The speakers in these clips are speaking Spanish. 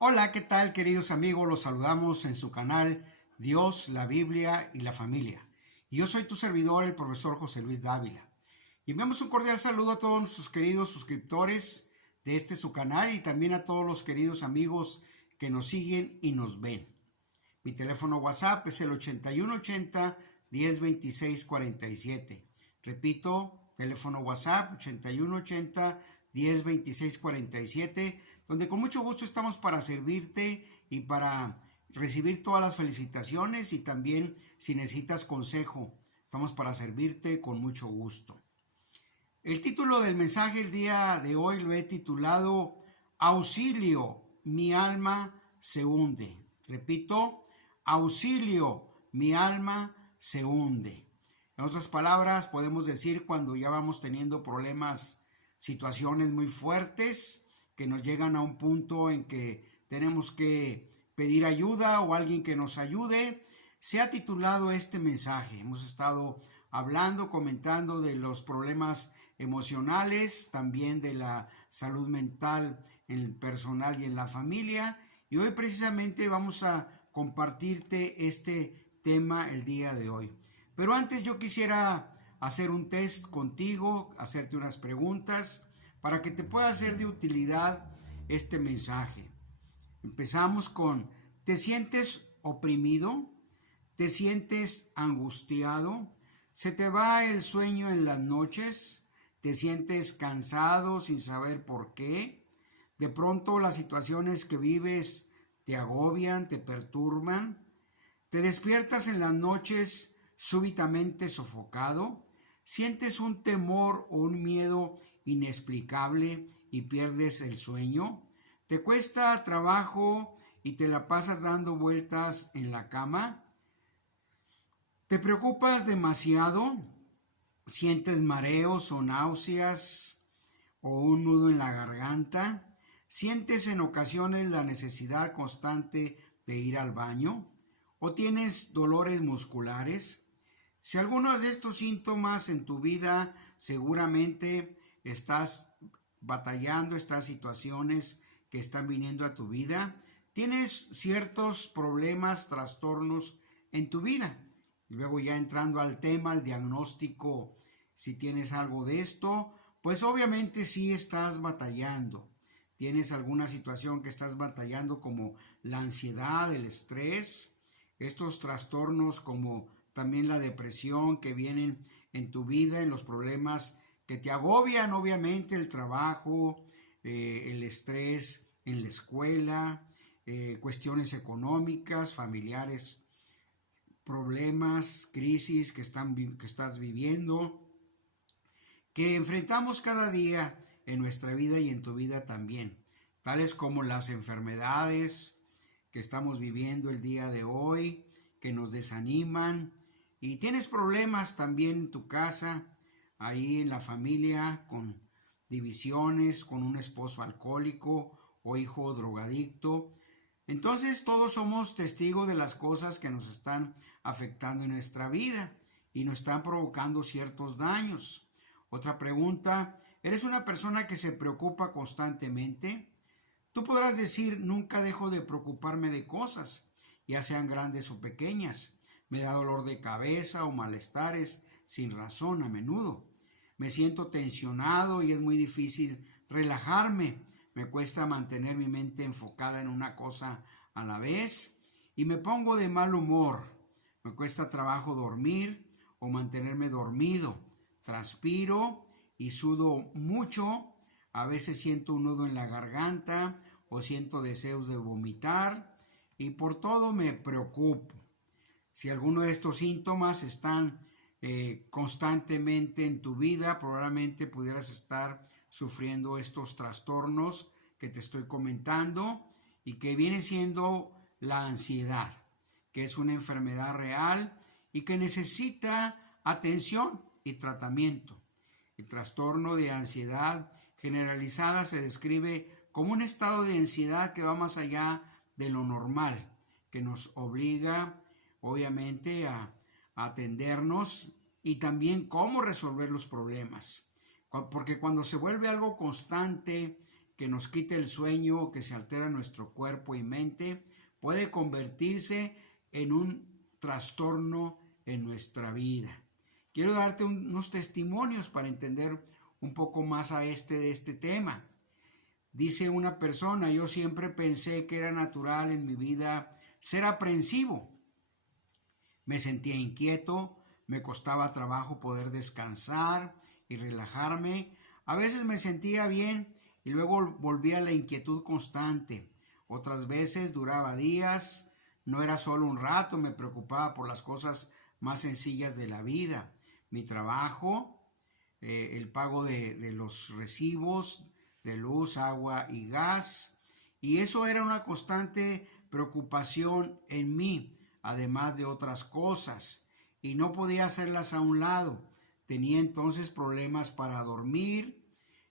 Hola, ¿qué tal, queridos amigos? Los saludamos en su canal Dios, la Biblia y la familia. Y yo soy tu servidor, el profesor José Luis Dávila. Y enviamos un cordial saludo a todos nuestros queridos suscriptores de su canal y también a todos los queridos amigos que nos siguen y nos ven. Mi teléfono WhatsApp es el 8180 1026 47. Repito, teléfono WhatsApp 8180 1026 47, donde con mucho gusto estamos para servirte y para recibir todas las felicitaciones, y también si necesitas consejo, estamos para servirte con mucho gusto. El título del mensaje el día de hoy lo he titulado Auxilio, mi alma se hunde. Repito, auxilio, mi alma se hunde. En otras palabras, podemos decir cuando ya vamos teniendo problemas, situaciones muy fuertes que nos llegan a un punto en que tenemos que pedir ayuda o alguien que nos ayude. Se ha titulado este mensaje. Hemos estado hablando, comentando de los problemas emocionales, también de la salud mental en el personal y en la familia. Y hoy precisamente vamos a compartirte este tema el día de hoy. Pero antes yo quisiera hacer un test contigo, hacerte unas preguntas para que te pueda ser de utilidad este mensaje. Empezamos con: ¿te sientes oprimido? ¿Te sientes angustiado? ¿Se te va el sueño en las noches? ¿Te sientes cansado sin saber por qué? ¿De pronto las situaciones que vives te agobian, te perturban? ¿Te despiertas en las noches súbitamente sofocado? ¿Sientes un temor o un miedo inexplicable y pierdes el sueño? ¿Te cuesta trabajo y te la pasas dando vueltas en la cama? ¿Te preocupas demasiado? ¿Sientes mareos o náuseas o un nudo en la garganta? ¿Sientes en ocasiones la necesidad constante de ir al baño? ¿O tienes dolores musculares? Si algunos de estos síntomas en tu vida, seguramente estás batallando estas situaciones que están viniendo a tu vida. Tienes ciertos problemas, trastornos en tu vida. Y luego, ya entrando al tema, al diagnóstico, si tienes algo de esto, pues obviamente sí estás batallando. Tienes alguna situación que estás batallando, como la ansiedad, el estrés, estos trastornos como también la depresión que vienen en tu vida, en los problemas que te agobian, obviamente el trabajo, el estrés en la escuela, cuestiones económicas, familiares, problemas, crisis que estás viviendo, que enfrentamos cada día en nuestra vida y en tu vida también, tales como las enfermedades que estamos viviendo el día de hoy, que nos desaniman. Y tienes problemas también en tu casa, ahí en la familia, con divisiones, con un esposo alcohólico o hijo drogadicto. Entonces todos somos testigos de las cosas que nos están afectando en nuestra vida y nos están provocando ciertos daños. Otra pregunta: ¿eres una persona que se preocupa constantemente? Tú podrás decir: nunca dejo de preocuparme de cosas, ya sean grandes o pequeñas. Me da dolor de cabeza o malestares sin razón a menudo. Me siento tensionado y es muy difícil relajarme. Me cuesta mantener mi mente enfocada en una cosa a la vez y me pongo de mal humor. Me cuesta trabajo dormir o mantenerme dormido. Transpiro y sudo mucho. A veces siento un nudo en la garganta o siento deseos de vomitar y por todo me preocupo. Si alguno de estos síntomas están constantemente en tu vida, probablemente pudieras estar sufriendo estos trastornos que te estoy comentando, y que viene siendo la ansiedad, que es una enfermedad real y que necesita atención y tratamiento. El trastorno de ansiedad generalizada se describe como un estado de ansiedad que va más allá de lo normal, que nos obliga obviamente a atendernos y también cómo resolver los problemas. Porque cuando se vuelve algo constante, que nos quite el sueño, que se altera nuestro cuerpo y mente, puede convertirse en un trastorno en nuestra vida. Quiero darte unos testimonios para entender un poco más de este tema. Dice una persona: yo siempre pensé que era natural en mi vida ser aprensivo. Me sentía inquieto, me costaba trabajo poder descansar y relajarme. A veces me sentía bien y luego volvía la inquietud constante. Otras veces duraba días, no era solo un rato, me preocupaba por las cosas más sencillas de la vida. Mi trabajo, el pago de los recibos de luz, agua y gas. Y eso era una constante preocupación en mí, además de otras cosas, y no podía hacerlas a un lado. Tenía entonces problemas para dormir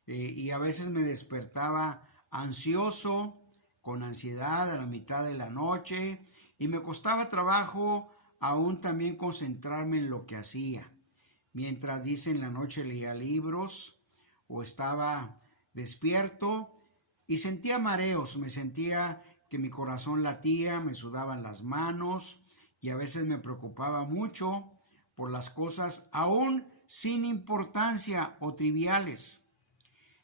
y a veces me despertaba ansioso, con ansiedad a la mitad de la noche, y me costaba trabajo aún también concentrarme en lo que hacía. Mientras, dice, en la noche leía libros o estaba despierto y sentía mareos, me sentía que mi corazón latía, me sudaban las manos y a veces me preocupaba mucho por las cosas aún sin importancia o triviales.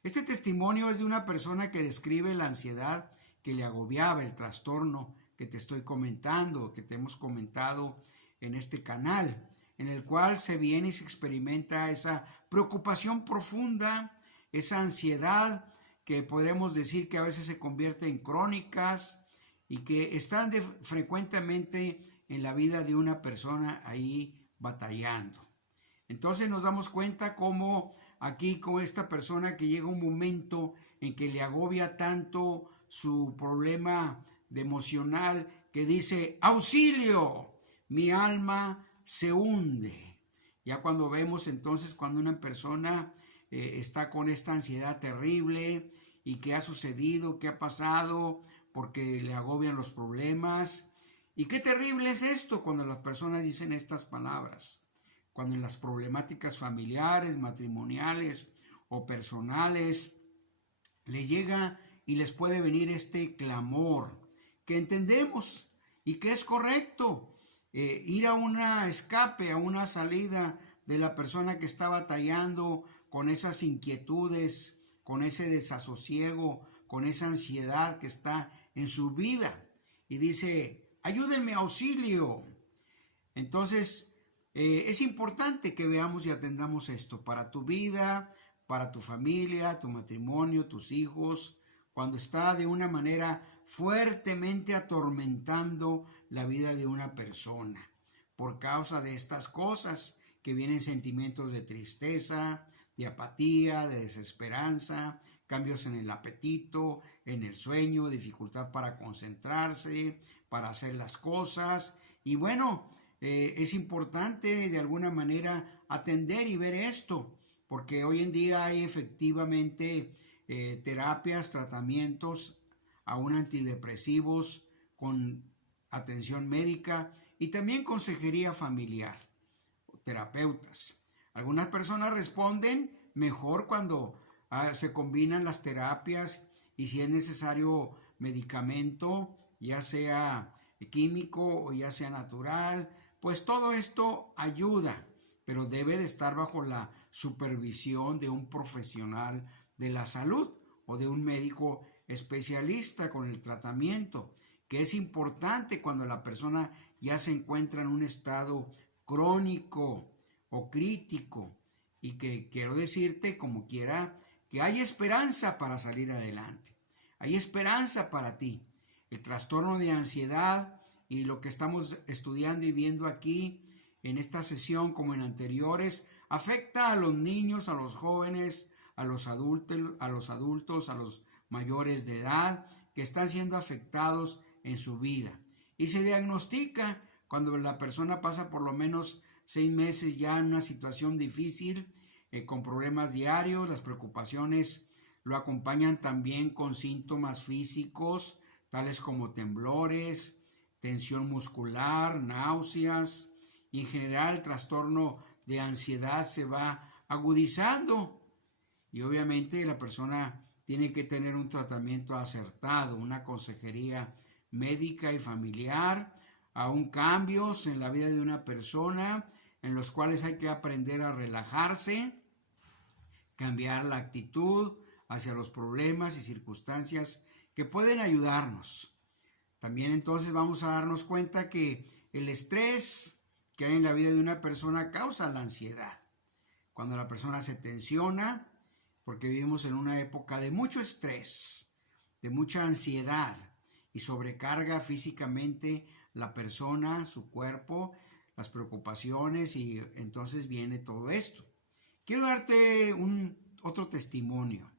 Este testimonio es de una persona que describe la ansiedad que le agobiaba, el trastorno que te estoy comentando, que te hemos comentado en este canal, en el cual se viene y se experimenta esa preocupación profunda, esa ansiedad que podremos decir que a veces se convierte en crónicas y que están frecuentemente en la vida de una persona ahí batallando. Entonces nos damos cuenta cómo aquí con esta persona que llega un momento en que le agobia tanto su problema de emocional que dice: auxilio, mi alma se hunde. Ya cuando vemos entonces cuando una persona está con esta ansiedad terrible y qué ha sucedido, qué ha pasado, porque le agobian los problemas. Y qué terrible es esto cuando las personas dicen estas palabras, cuando en las problemáticas familiares, matrimoniales o personales le llega y les puede venir este clamor que entendemos y que es correcto. Ir a una escape, a una salida de la persona que está batallando con esas inquietudes, con ese desasosiego, con esa ansiedad que está en su vida. Y dice: ayúdenme, auxilio. Entonces, es importante que veamos y atendamos esto para tu vida, para tu familia, tu matrimonio, tus hijos, cuando está de una manera fuertemente atormentando la vida de una persona. Por causa de estas cosas que vienen sentimientos de tristeza, de apatía, de desesperanza, cambios en el apetito, en el sueño, dificultad para concentrarse, para hacer las cosas. Y bueno, es importante de alguna manera atender y ver esto, porque hoy en día hay efectivamente terapias, tratamientos, aún antidepresivos, con atención médica y también consejería familiar, terapeutas. Algunas personas responden mejor cuando se combinan las terapias y si es necesario medicamento, ya sea químico o ya sea natural, pues todo esto ayuda, pero debe de estar bajo la supervisión de un profesional de la salud o de un médico especialista con el tratamiento, que es importante cuando la persona ya se encuentra en un estado crónico o crítico, y que quiero decirte como quiera que hay esperanza para salir adelante, hay esperanza para ti. El trastorno de ansiedad y lo que estamos estudiando y viendo aquí en esta sesión como en anteriores afecta a los niños, a los jóvenes, a los adultos, a los mayores de edad que están siendo afectados en su vida. Y se diagnostica cuando la persona pasa por lo menos 6 meses ya en una situación difícil, con problemas diarios. Las preocupaciones lo acompañan también con síntomas físicos, tales como temblores, tensión muscular, náuseas, y en general el trastorno de ansiedad se va agudizando. Y obviamente la persona tiene que tener un tratamiento acertado, una consejería médica y familiar, aún cambios en la vida de una persona en los cuales hay que aprender a relajarse, cambiar la actitud hacia los problemas y circunstancias que pueden ayudarnos. También entonces vamos a darnos cuenta que el estrés que hay en la vida de una persona causa la ansiedad. Cuando la persona se tensiona, porque vivimos en una época de mucho estrés, de mucha ansiedad y sobrecarga físicamente la persona, su cuerpo, las preocupaciones y entonces viene todo esto. Quiero darte otro testimonio.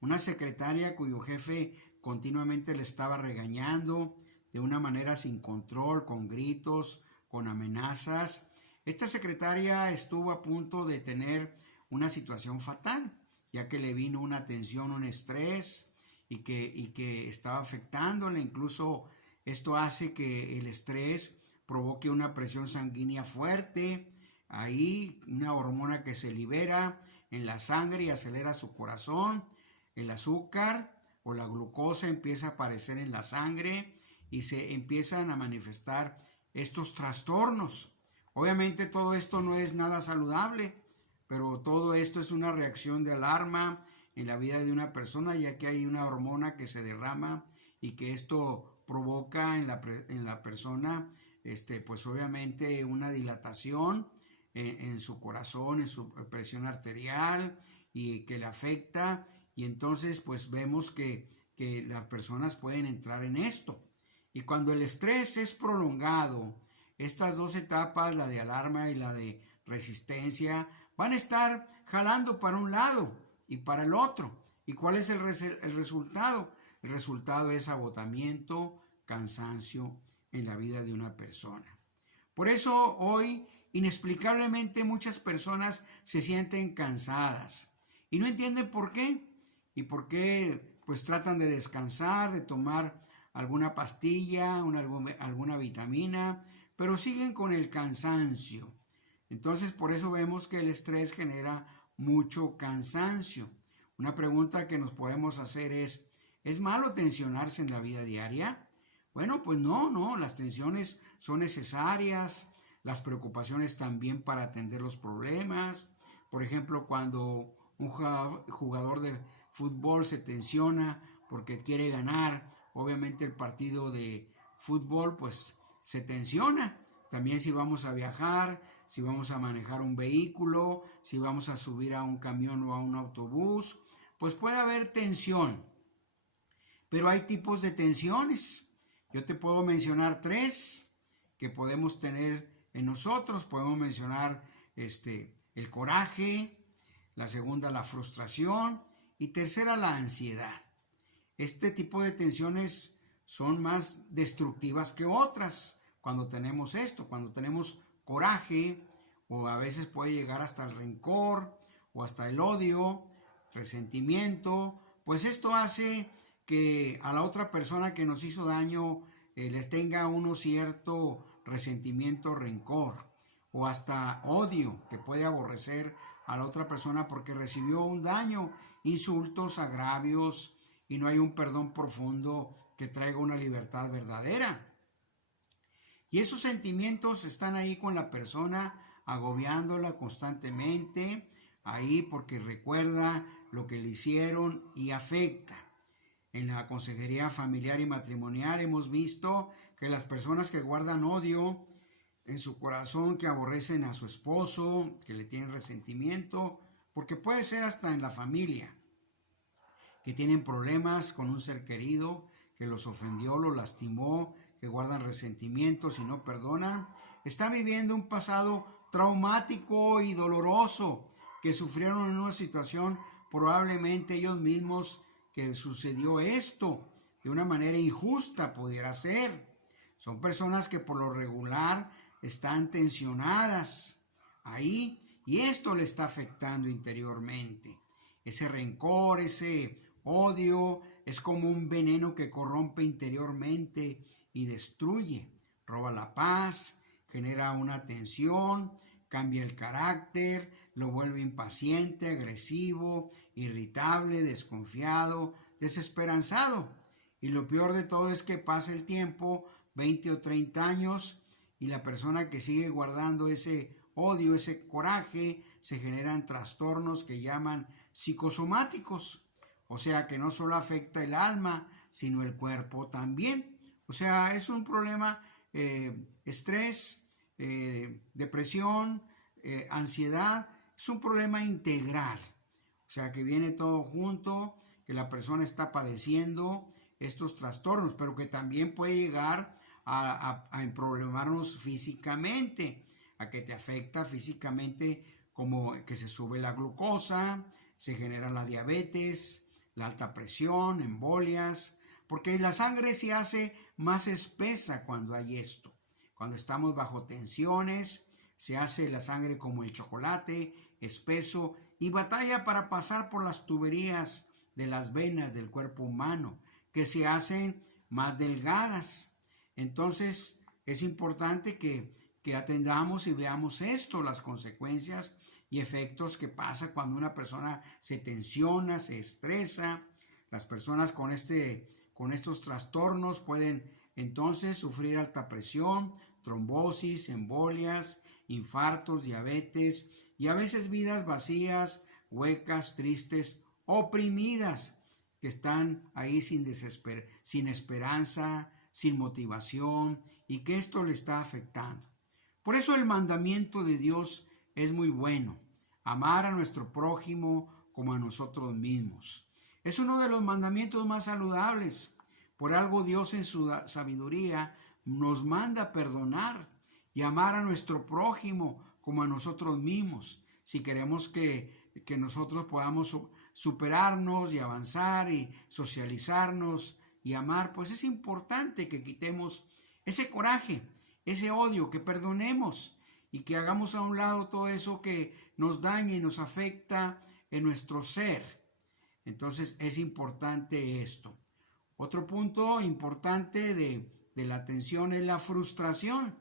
Una secretaria cuyo jefe continuamente le estaba regañando de una manera sin control, con gritos, con amenazas. Esta secretaria estuvo a punto de tener una situación fatal, ya que le vino una tensión, un estrés y que estaba afectándole. Incluso esto hace que el estrés provoque una presión sanguínea fuerte, ahí una hormona que se libera en la sangre y acelera su corazón. El azúcar o la glucosa empieza a aparecer en la sangre y se empiezan a manifestar estos trastornos. Obviamente todo esto no es nada saludable, pero todo esto es una reacción de alarma en la vida de una persona, ya que hay una hormona que se derrama y que esto provoca en la persona, pues obviamente una dilatación en su corazón, en su presión arterial y que le afecta, y entonces pues vemos que las personas pueden entrar en esto. Y cuando el estrés es prolongado, estas dos etapas, la de alarma y la de resistencia, van a estar jalando para un lado y para el otro. ¿Y cuál es el resultado? El resultado es agotamiento, cansancio en la vida de una persona. Por eso hoy, inexplicablemente, muchas personas se sienten cansadas y no entienden por qué. Y por qué, pues tratan de descansar, de tomar alguna pastilla, alguna vitamina, pero siguen con el cansancio. Entonces, por eso vemos que el estrés genera mucho cansancio. Una pregunta que nos podemos hacer ¿es malo tensionarse en la vida diaria? Bueno, pues no, las tensiones son necesarias, las preocupaciones también para atender los problemas. Por ejemplo, cuando un jugador de fútbol se tensiona porque quiere ganar, obviamente el partido de fútbol pues se tensiona. También si vamos a viajar, si vamos a manejar un vehículo, si vamos a subir a un camión o a un autobús, pues puede haber tensión. Pero hay tipos de tensiones. Yo te puedo mencionar 3 que podemos tener en nosotros. Podemos mencionar el coraje, la segunda la frustración y tercera la ansiedad. Este tipo de tensiones son más destructivas que otras cuando tenemos esto, cuando tenemos coraje, o a veces puede llegar hasta el rencor o hasta el odio, resentimiento, pues esto hace que a la otra persona que nos hizo daño les tenga uno cierto resentimiento, rencor o hasta odio, que puede aborrecer a la otra persona porque recibió un daño, insultos, agravios, y no hay un perdón profundo que traiga una libertad verdadera. Y esos sentimientos están ahí con la persona, agobiándola constantemente, ahí porque recuerda lo que le hicieron y afecta. En la consejería familiar y matrimonial hemos visto que las personas que guardan odio en su corazón, que aborrecen a su esposo, que le tienen resentimiento, porque puede ser hasta en la familia, que tienen problemas con un ser querido, que los ofendió, los lastimó, que guardan resentimientos y no perdonan, están viviendo un pasado traumático y doloroso, que sufrieron en una situación probablemente ellos mismos que sucedió esto de una manera injusta, pudiera ser. Son personas que por lo regular están tensionadas ahí y esto le está afectando interiormente. Ese rencor, ese odio es como un veneno que corrompe interiormente y destruye, roba la paz, genera una tensión, cambia el carácter, lo vuelve impaciente, agresivo irritable, desconfiado, desesperanzado. Y lo peor de todo es que pasa el tiempo, 20 o 30 años, y la persona que sigue guardando ese odio, ese coraje, se generan trastornos que llaman psicosomáticos. O sea que no solo afecta el alma, sino el cuerpo también. O sea, es un problema, estrés, depresión, ansiedad, es un problema integral. O sea que viene todo junto, que la persona está padeciendo estos trastornos, pero que también puede llegar a problemarnos físicamente, a que te afecta físicamente, como que se sube la glucosa, se genera la diabetes, la alta presión, embolias, porque la sangre se hace más espesa cuando hay esto. Cuando estamos bajo tensiones, se hace la sangre como el chocolate, espeso, y batalla para pasar por las tuberías de las venas del cuerpo humano, que se hacen más delgadas. Entonces es importante que atendamos y veamos esto, las consecuencias y efectos que pasa cuando una persona se tensiona, se estresa. Las personas con estos trastornos pueden entonces sufrir alta presión, trombosis, embolias, infartos, diabetes y a veces vidas vacías, huecas, tristes, oprimidas, que están ahí sin esperanza, sin motivación, y que esto le está afectando. Por eso el mandamiento de Dios es muy bueno: amar a nuestro prójimo como a nosotros mismos. Es uno de los mandamientos más saludables. Por algo Dios en su sabiduría nos manda perdonar y amar a nuestro prójimo como a nosotros mismos. Si queremos que nosotros podamos superarnos y avanzar y socializarnos y amar, pues es importante que quitemos ese coraje, ese odio, que perdonemos y que hagamos a un lado todo eso que nos daña y nos afecta en nuestro ser. Entonces es importante esto. Otro punto importante de la atención es la frustración.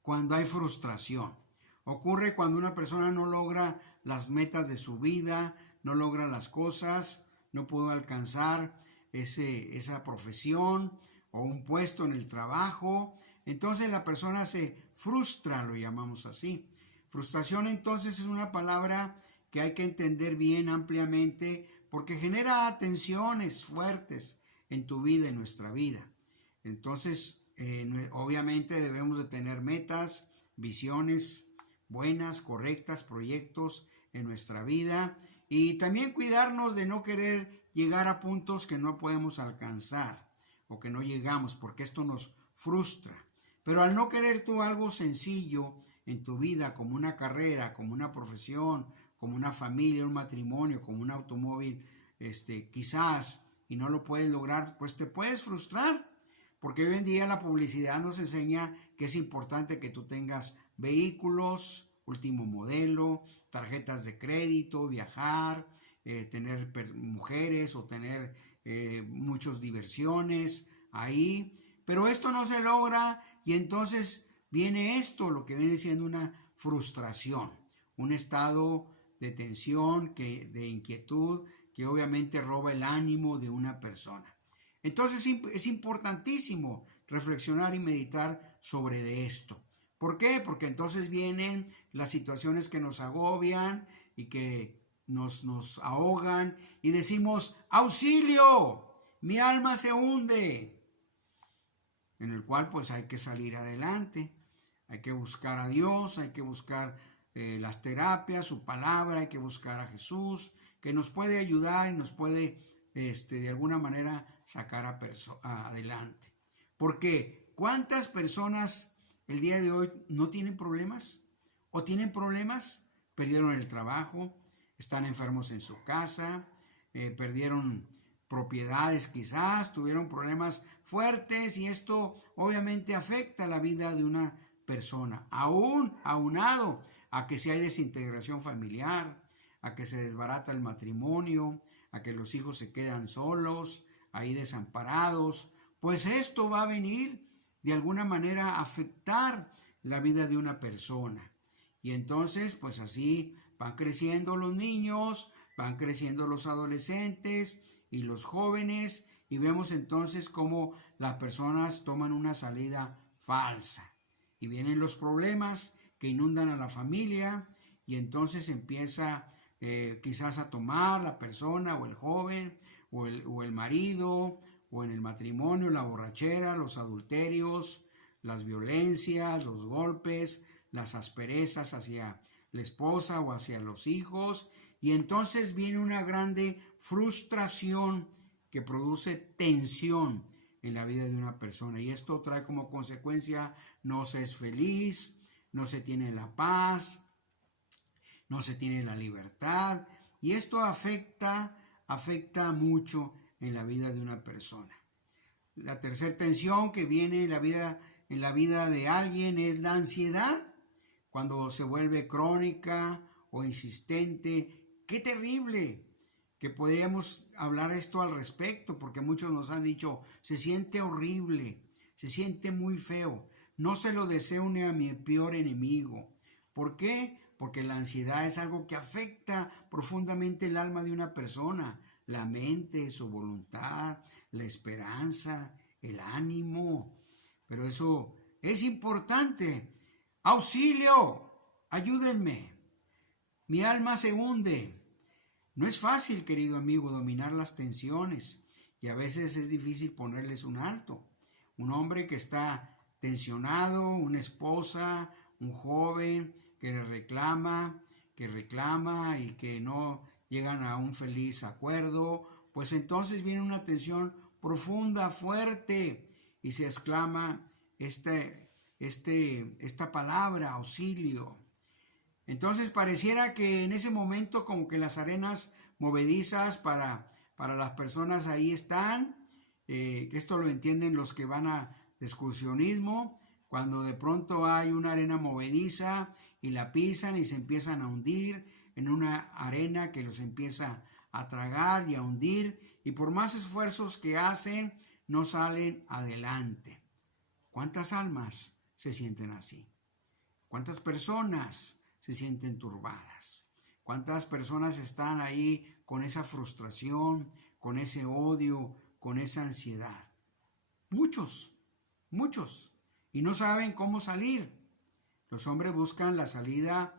Cuando hay frustración, ocurre cuando una persona no logra las metas de su vida, no logra las cosas, no puede alcanzar esa profesión o un puesto en el trabajo. Entonces la persona se frustra, lo llamamos así. Frustración entonces es una palabra que hay que entender bien ampliamente, porque genera tensiones fuertes en tu vida, en nuestra vida. Entonces, obviamente debemos de tener metas, visiones buenas, correctas, proyectos en nuestra vida, y también cuidarnos de no querer llegar a puntos que no podemos alcanzar o que no llegamos, porque esto nos frustra. Pero al no querer tú algo sencillo en tu vida, como una carrera, como una profesión, como una familia, un matrimonio, como un automóvil, quizás, y no lo puedes lograr, pues te puedes frustrar, porque hoy en día la publicidad nos enseña que es importante que tú tengas vehículos, último modelo, tarjetas de crédito, viajar, tener mujeres o tener muchas diversiones ahí, pero esto no se logra, y entonces viene esto, lo que viene siendo una frustración, un estado de tensión, de inquietud, que obviamente roba el ánimo de una persona. Entonces es importantísimo reflexionar y meditar sobre esto. ¿Por qué? Porque entonces vienen las situaciones que nos agobian y que nos ahogan y decimos: ¡auxilio! Mi alma se hunde. En el cual pues hay que salir adelante, hay que buscar a Dios, hay que buscar las terapias, su palabra, hay que buscar a Jesús, que nos puede ayudar y nos puede de alguna manera sacar adelante. Porque ¿cuántas personas el día de hoy no tienen problemas? ¿O tienen problemas? Perdieron el trabajo, están enfermos en su casa, perdieron propiedades quizás, tuvieron problemas fuertes, y esto obviamente afecta la vida de una persona, aún aunado a que si hay desintegración familiar, a que se desbarata el matrimonio, a que los hijos se quedan solos, ahí desamparados, pues esto va a venir de alguna manera a afectar la vida de una persona. Y entonces, pues así van creciendo los niños, van creciendo los adolescentes y los jóvenes y vemos entonces cómo las personas toman una salida falsa y vienen los problemas que inundan a la familia y entonces empieza quizás a tomar la persona o el joven o el marido o en el matrimonio la borrachera, los adulterios, las violencias, los golpes, las asperezas hacia la esposa o hacia los hijos y entonces viene una grande frustración que produce tensión en la vida de una persona y esto trae como consecuencia no se es feliz, no se tiene la paz, no se tiene la libertad y esto afecta mucho en la vida de una persona. La tercera tensión que viene en la vida de alguien es la ansiedad, cuando se vuelve crónica o insistente. ¡Qué terrible! Que podríamos hablar esto al respecto, porque muchos nos han dicho, se siente horrible, se siente muy feo, no se lo deseo ni a mi peor enemigo. ¿Por qué? Porque la ansiedad es algo que afecta profundamente el alma de una persona, la mente, su voluntad, la esperanza, el ánimo. Pero eso es importante. ¡Auxilio! ¡Ayúdenme! Mi alma se hunde. No es fácil, querido amigo, dominar las tensiones y a veces es difícil ponerles un alto. Un hombre que está tensionado, una esposa, un joven que reclama y que no llegan a un feliz acuerdo, pues entonces viene una tensión profunda, fuerte y se exclama esta palabra, auxilio. Entonces pareciera que en ese momento como que las arenas movedizas para las personas ahí están, que esto lo entienden los que van a excursionismo, cuando de pronto hay una arena movediza y la pisan y se empiezan a hundir en una arena que los empieza a tragar y a hundir y por más esfuerzos que hacen no salen adelante. ¿Cuántas almas se sienten así? ¿Cuántas personas se sienten turbadas? ¿Cuántas personas están ahí con esa frustración, con ese odio, con esa ansiedad? Muchos. Y no saben cómo salir. Los hombres buscan la salida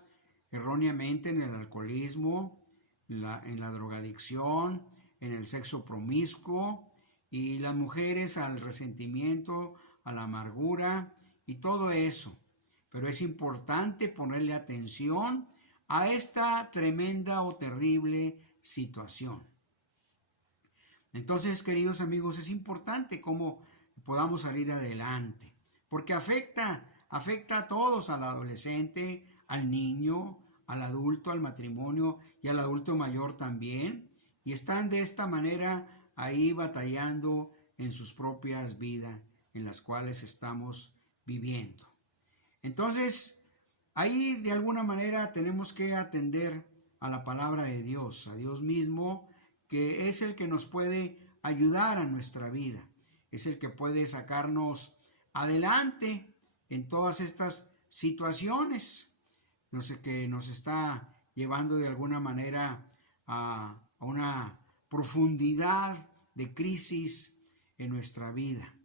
erróneamente en el alcoholismo, en la drogadicción, en el sexo promiscuo, y las mujeres al resentimiento, a la amargura y todo eso. Pero es importante ponerle atención a esta tremenda o terrible situación. Entonces, queridos amigos, es importante cómo podamos salir adelante, porque afecta a todos, al adolescente, al niño, al adulto, al matrimonio y al adulto mayor también, y están de esta manera ahí batallando en sus propias vidas en las cuales estamos viviendo. Entonces, ahí de alguna manera tenemos que atender a la palabra de Dios, a Dios mismo, que es el que nos puede ayudar a nuestra vida, es el que puede sacarnos adelante en todas estas situaciones, no sé, que nos está llevando de alguna manera a una profundidad de crisis en nuestra vida.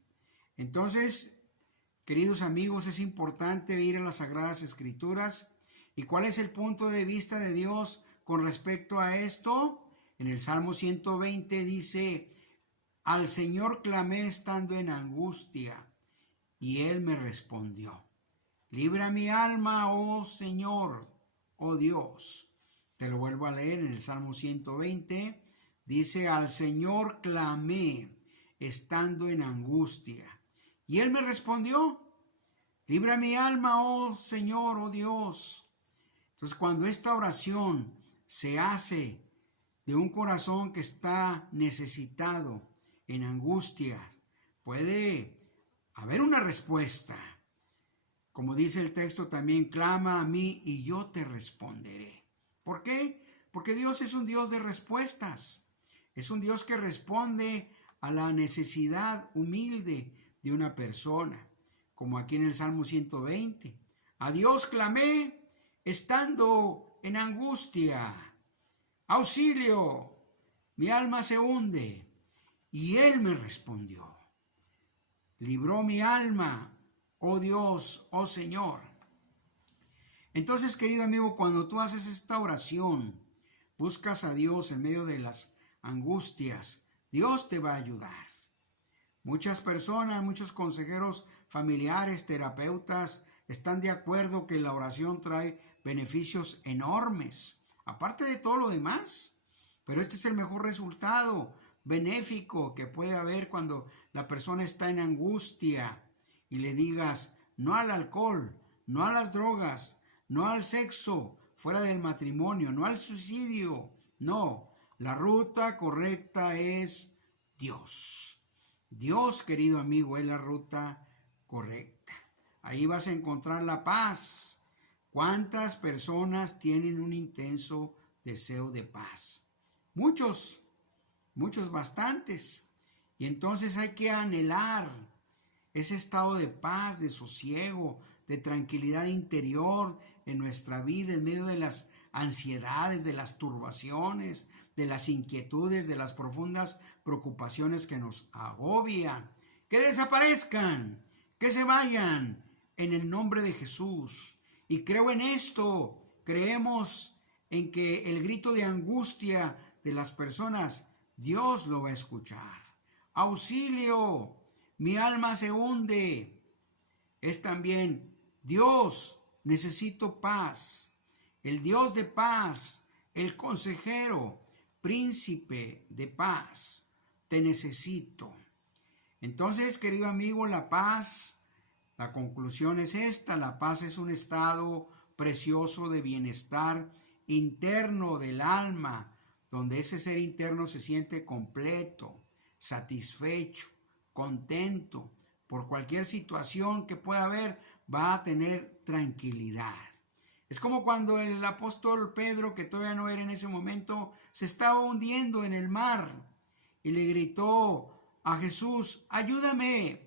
Entonces, queridos amigos, es importante ir a las Sagradas Escrituras. ¿Y cuál es el punto de vista de Dios con respecto a esto? En el Salmo 120 dice, al Señor clamé estando en angustia, y Él me respondió. Libra mi alma, oh Señor, oh Dios. Te lo vuelvo a leer en el Salmo 120. Dice, al Señor clamé estando en angustia, y Él me respondió. Libra mi alma, oh Señor, oh Dios. Entonces, cuando esta oración se hace de un corazón que está necesitado, en angustia, puede haber una respuesta. Como dice el texto también, clama a mí y yo te responderé. ¿Por qué? Porque Dios es un Dios de respuestas. Es un Dios que responde a la necesidad humilde de una persona. Como aquí en el Salmo 120. A Dios clamé estando en angustia. auxilio, mi alma se hunde. Y él me respondió, libró mi alma, oh Dios, oh Señor. Entonces, querido amigo, cuando tú haces esta oración, buscas a Dios en medio de las angustias, Dios te va a ayudar. Muchas personas, muchos consejeros familiares, terapeutas, están de acuerdo que la oración trae beneficios enormes, aparte de todo lo demás. Pero este es el mejor resultado benéfico que puede haber cuando la persona está en angustia y le digas no al alcohol, no a las drogas, no al sexo fuera del matrimonio, no al suicidio. No, la ruta correcta es Dios. Dios, querido amigo, es la ruta correcta. Ahí vas a encontrar la paz. ¿Cuántas personas tienen un intenso deseo de paz? Muchos, bastantes. Y entonces hay que anhelar ese estado de paz, de sosiego, de tranquilidad interior en nuestra vida, en medio de las ansiedades, de las turbaciones, de las inquietudes, de las profundas preocupaciones que nos agobian. Que desaparezcan, que se vayan en el nombre de Jesús. Y creo en esto, creemos en que el grito de angustia de las personas, Dios lo va a escuchar. Auxilio, mi alma se hunde. Es también, Dios, necesito paz. El Dios de paz, el consejero, príncipe de paz, te necesito. Entonces, querido amigo, la paz, la conclusión es esta: la paz es un estado precioso de bienestar interno del alma, donde ese ser interno se siente completo, satisfecho, contento. Por cualquier situación que pueda haber, va a tener tranquilidad. Es como cuando el apóstol Pedro, que todavía no era en ese momento, se estaba hundiendo en el mar y le gritó a Jesús, ayúdame.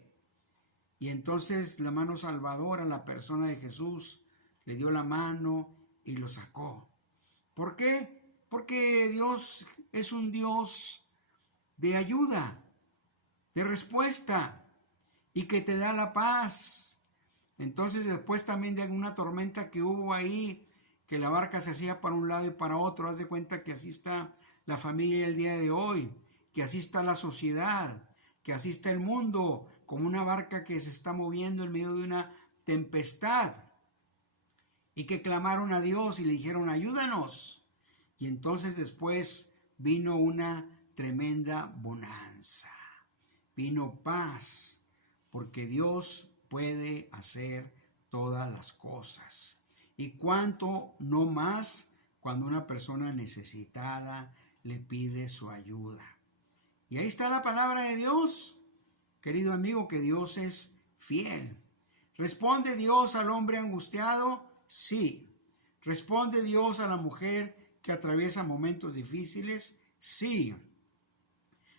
Y entonces la mano salvadora, la persona de Jesús, le dio la mano y lo sacó. ¿Por qué? Porque Dios es un Dios de ayuda, de respuesta, y que te da la paz. Entonces, después también de alguna tormenta que hubo ahí, que la barca se hacía para un lado y para otro, haz de cuenta que así está la familia el día de hoy, que así está la sociedad, que así está el mundo, como una barca que se está moviendo en medio de una tempestad, y que clamaron a Dios y le dijeron, ayúdanos. Y entonces después vino una tremenda bonanza, vino paz, porque Dios puede hacer todas las cosas. Y cuánto no más cuando una persona necesitada le pide su ayuda. Y ahí está la palabra de Dios, querido amigo, que Dios es fiel. ¿Responde Dios al hombre angustiado? Sí. ¿Responde Dios a la mujer que atraviesa momentos difíciles? Sí.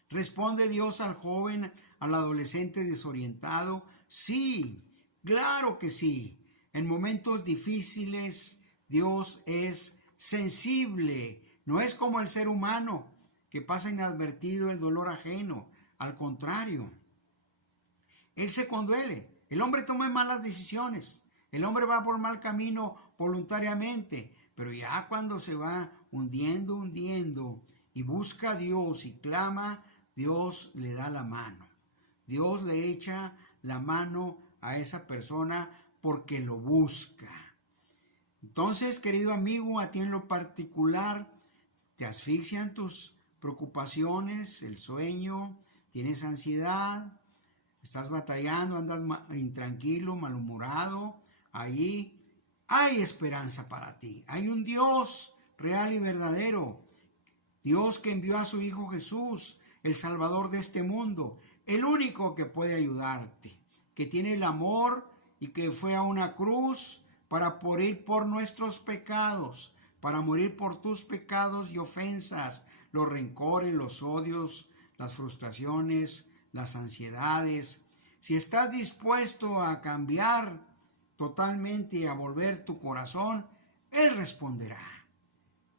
¿Responde Dios al joven, al adolescente desorientado? Sí, claro que sí. En momentos difíciles Dios es sensible. No es como el ser humano que pasa inadvertido el dolor ajeno. Al contrario, Él se conduele. El hombre toma malas decisiones. El hombre va por mal camino voluntariamente. Pero ya cuando se va hundiendo y busca a Dios y clama, Dios le da la mano. Dios le echa la mano a esa persona porque lo busca. Entonces, querido amigo, a ti en lo particular, te asfixian tus preocupaciones, el sueño, tienes ansiedad, estás batallando, andas intranquilo, malhumorado. Allí hay esperanza para ti. Hay un Dios real y verdadero. Dios que envió a su Hijo Jesús, el Salvador de este mundo, el único que puede ayudarte, que tiene el amor y que fue a una cruz para morir por nuestros pecados, para morir por tus pecados y ofensas, los rencores, los odios, las frustraciones, las ansiedades. Si estás dispuesto a cambiar totalmente y a volver tu corazón, Él responderá.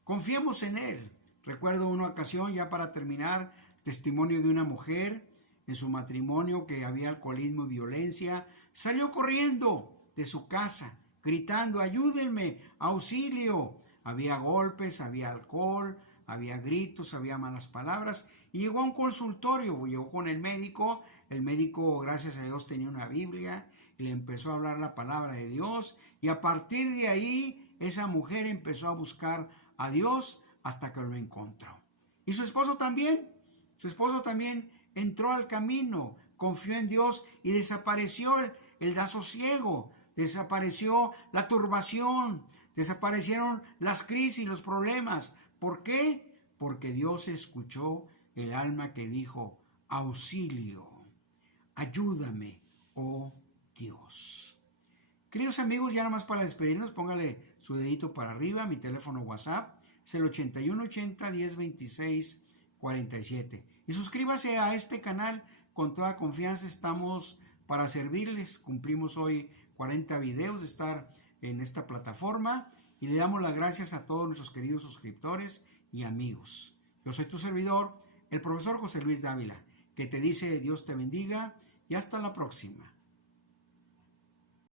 Confiemos en Él. Recuerdo una ocasión, ya para terminar, testimonio de una mujer en su matrimonio que había alcoholismo y violencia. Salió corriendo de su casa, gritando: ayúdenme, auxilio. Había golpes, había alcohol, había gritos, había malas palabras. Y llegó a un consultorio, llegó con el médico. El médico, gracias a Dios, tenía una Biblia y le empezó a hablar la palabra de Dios. Y a partir de ahí, esa mujer empezó a buscar a Dios hasta que lo encontró. Y su esposo también. Su esposo también entró al camino, confió en Dios y desapareció el desasosiego, desapareció la turbación, desaparecieron las crisis, los problemas. ¿Por qué? Porque Dios escuchó el alma que dijo: auxilio, ayúdame, oh Dios. Queridos amigos, ya nada más para despedirnos, póngale su dedito para arriba. Mi teléfono WhatsApp es el 8180 1026 47. Y suscríbase a este canal, con toda confianza estamos para servirles. Cumplimos hoy 40 videos de estar en esta plataforma y le damos las gracias a todos nuestros queridos suscriptores y amigos. Yo soy tu servidor, el profesor José Luis Dávila, que te dice: Dios te bendiga y hasta la próxima.